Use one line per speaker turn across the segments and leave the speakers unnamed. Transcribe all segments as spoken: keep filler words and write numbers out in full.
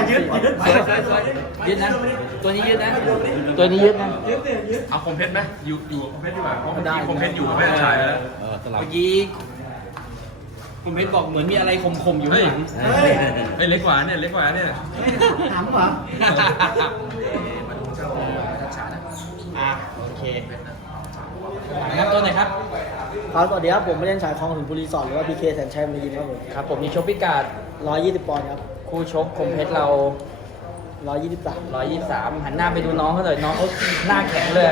ยืดยืด
สวยสวยสวยยืดนะตัวนี้ยืดนะตัวนี้ยืดนะ
เอาคมเพชรไหมอยู่อยู่คมเพชรดีกว่าเพราะเมื่อกี้คมเพชรอยู่กับแม่ชายแล้ว
เมื่อกี้คมเพชรบอกเหมือนมีอะไรคมๆอยู่ข้างหลัง
เฮ้ยเฮ้ยเล็กกว่าเนี่ยเล็กกว่าเนี่ย
ถามเหรอ
มาดูเจ้าทัชชานะ
อ่ะโอเคนะครับตัวไหนครับ
ครับสวัสดีครับผมไม่เล่นสายคลองถึงบุรีสอดหรือว่าพีเคแสนชัยมือยิงครับผม
ครับผมมีชกพิกัด
ร้อยยี่สิบปอนด์ครับ
คู่ชกคมเพชรเรา
ร้อยยี่สิบสาม
หนึ่งร้อยยี่สิบสามหันหน้าไปดูน้องเขาหน่อยน้องเขาหน้าแข็งเลย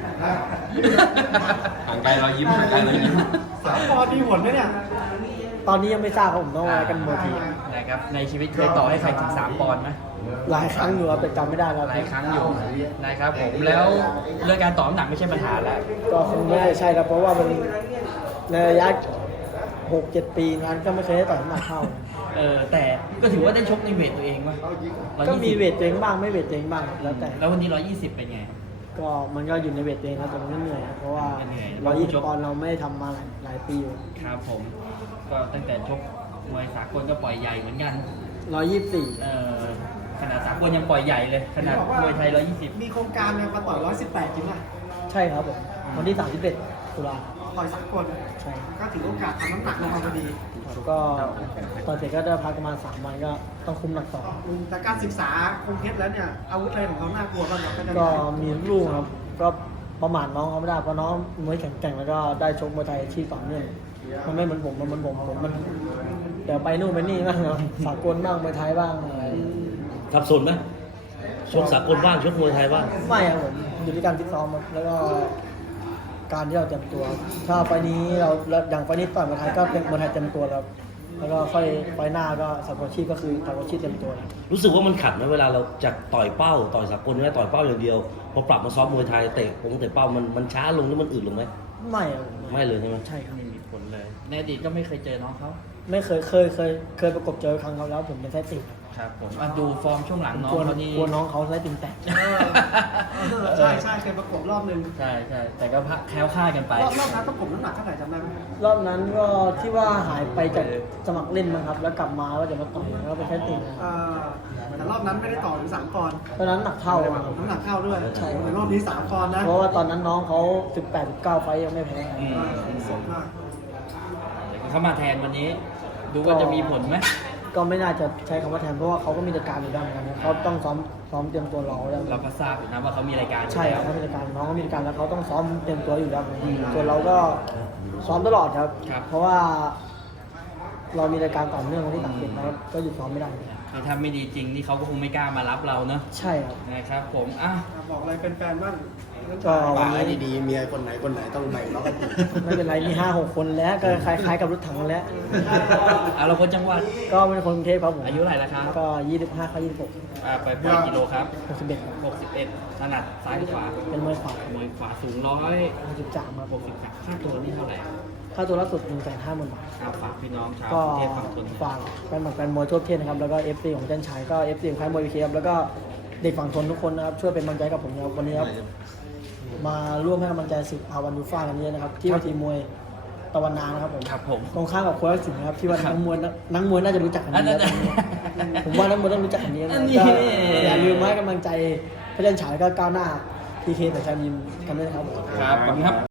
ห่างไกลรอยยิ้มห่างไกลรอยยิ้ม
สามปอนด์มีผลไหมเนี่ยตอนนี้ยังไม่ทราบครับผมต้องวัดกันเมื่อที
นะครับในชีวิตเคยต่อให้ใครถึงสามปอนด์ไหม
หลายครั้งอยู่ครับแต่จำไม่ได้แล้ว
หลายครั้งอยู่นะครับผมแล้วเรื่องการต่อน้ำหนักไม่ใช่ปัญหาแล้ว
ก็คงไม่ใช่ครับเพราะว่ามันในระยะหกเจ็ดปีนั้นก็ไม่เคยได้ต่อยน้ำหนักเข้า
เออแต่ก็ถือว่าได้ชกในเวทตัวเองป่ะ
ก็มีเวทตัวเองบ้างไม่เวทตัวเองบ้างครับแล้วแต่
แล้ววันนี้ร้อยยี่สิบเป็นไง
ก็มันก็อยู่ในเวทตัวเองครับแต่มันก็เหนื่อยครับเพราะว่า
เหนื่อย
ร้อยยี่สิบปอนด์เราไม่ได้ทำมาหลายหลายปีอยู่
ครับผมก็ตั้งแต่ชกมวยสากลก็ปล่อยใหญ่เหมือนกัน
ร้อยยี่สิบสี่
เออขนาดสากลยังปล่อยใหญ่เลยขนาดมวยไทยร้อยยี่สิบ
มีโครงการเนี่ยมาต่อยร้อยสิบแปดจริงป่ะ
ใช่ครับผมวันที่สามสิบเอ็ดตุลา
ต่อยสากล
ใช่
ก็ถือโอกาสทำน้ำหนักลงมาพอดี
ครับก็ตอนเสร็จก็ได้พักประมาณสามวันก็ต้องคุมหนักต่อ
อืมแต่การศึกษาคงเพชรแล้วเนี่ยอาวุธอะไรของเขาน่ากลัวบ้างครับ
ก็มีลูกครับก็ประมาทน้องเขาไม่ได้เพราะน้องมวยแข็งๆแล้วก็ได้ชกมวยไทยที่ต่อเนื่องมันไม่เหมือนผมมันเหมือนผมผมมันเดี๋ยวไปนู่นไปนี่บ้างครับสากลบ้างมวยไทยบ้างอะไร
สับสนไหมชกสากลบ้างชกมวยไทยบ้าง
ไม่ครับผมอยู่ที่การฟิตซ้อมครับแล้วก็การที่เราเตรียมตัว ถ้าไฟล์นี้เราอย่างไฟล์นี้ต่อยมวยไทยก็เป็นมวยไทยเต็มตัวแล้วแล้วก็ค่อยไฟล์หน้าก็สากลชีพก็คือสากลชีพเต็มตัวแล้ว
รู้สึกว่ามันขัดไหมเวลาเราจากต่อยเป้าต่อยสากลไม่ได้ต่อยเป้าอย่างเดียวพอปรับมาซ้อมมวยไทยเตะผมเตะเป้ามันมันช้าลงหรือมันอืดลงไหม
ไม่ครับ
ไม่เลยใช่ไหม
ใช่ครับ
ไม่มีผลเลยในอดีตก็ไม่เคยเจอน้องเขา
ไม่เคยเคยเคยเคยประกบเจอครั้งเขาแล้วผมเป็นไส้ติ่งครับ
ครับผมอ่ะดูฟอร์มช่วงหลังน้อง
กลัว
เขานี่
กลัวน้องเขาไส้ติ่งแตก
ใช่ใช่เคยประกบรอบหนึ่ง
ใช่ใช่แต่ก็พักแคล้วคลาดกันไป
รอบรอบนั้นประกบน้ำหนักเท่าไหร่จำได้ไหม
รอบนั้นก็ที่ว่าหายไปจากสมัครเล่นมั้งครับ แล้วกลับมาก็จะมาต่อยแล้วก็เป็นไส้ติ่งนะครับ
เอ่อแต่รอบนั้นไม่ได้ต่อถึงสามปอนด์
ตอนนั้นหนักเท่าครับ
น้ำหนักเข้าด้วย
ใช่
แต่รอบนี้สามปอนด์นะ
เพราะว่าตอนนั้นน้องเขาสิบแปด สิบเก้าไฟต์ยังไม่แพ้
อืม
สดมาก
แต่เขามาแทนวันนี้ ดูว่าจะมีผลไหม
ก็ไม่น่าจะใช้คำว่าแทนเพราะว่าเขาก็มีรายการอยู่แล้วเหมือนกันนะเขาต้องซ้อมซ้อมเตรียมตัวรอแล้ว
เราก็ทราบอยู่นะว่าเขามีรายการอยู่
ใช่ครับ
แล้ว
เขามีรายการน้องเขามีรายการแล้วเขาต้องซ้อมเตรียมตัวอยู่แล้วส่วนเราก็ซ้อมตลอดครับ
ครับ
เพราะว่า เรามีรายการต่อเนื่องวันที่สามสิบนะครับก็หยุดซ้อมไม่ได้
คือถ้าไม่ดีจริงนี่เขาก็คงไม่กล้ามารับเราเนอะ
ใช่ครับ
นะครับผมอ่ะ
บอกอะไรเป็นแฟนบ้าง
ก็วั
ฝาน กให้
นี้
ดีๆเมียคนไหนคนไหนต้องแบ่งล็อกกันอีก
ไม่เป็นไรมีห้าหกคนแล้วก็คล้ายๆกับรถถังกันแล้ว
เอาเราคนจังหวัด
ก็เป็นคนกรุงเทพครับผม
อายุเท่าไหร่แล้วครับ
ก็ยี่สิบห้าเข้ายี่สิบหก
อ่าไปปล่อยกิโลครับ
หกสิบเอ็ด
หกสิบเอ็ดถนัดซ้ายหรือขวา
เป็นมวยขวาม
วยขวาสูงร้อย
หกสิบสามครับ
หกสิบสามค่าตัวนี่เท่าไหร่
ค่าตัวล่าสุดหนึ่งแสนห้าหมื่นบาท
เอาฝากพี่น้องชาว
ก็
กรุงเทพฝั่งทน
ฝากแฟนหมักแฟนมวยทั่วประเทศนะครับแล้วก็เอฟซีของจันชัยก็เอฟซีของค่ายมวยวีเคครับแล้วก็เด็กฝั่งทนทุกคนนะครับช่วยเป็นกำลังใจกับผมนะครับวันนี้ครับมาร่วมให้กำลังใจสิบอาวันยูฟ่ากันเยอะนะครับที่เวทีมวยตะวันนานะครับผม
ครับผม
ตรงข้ามกับโค้ชสิงห์นะครับที่ว่านักมวยนักมวยน่าจะรู้จักกัน
อัน
ดี
นั้น
นะผมว่านักมวยต้องรู้จักกันดีนะ
อันนี้
ก็อย่าลืมให้กำลังใจพระจันฉายก็ก้าวหน้าพีเคแต่ชายยิมกันด้วยนะครับ
ครับขอบคุณครับ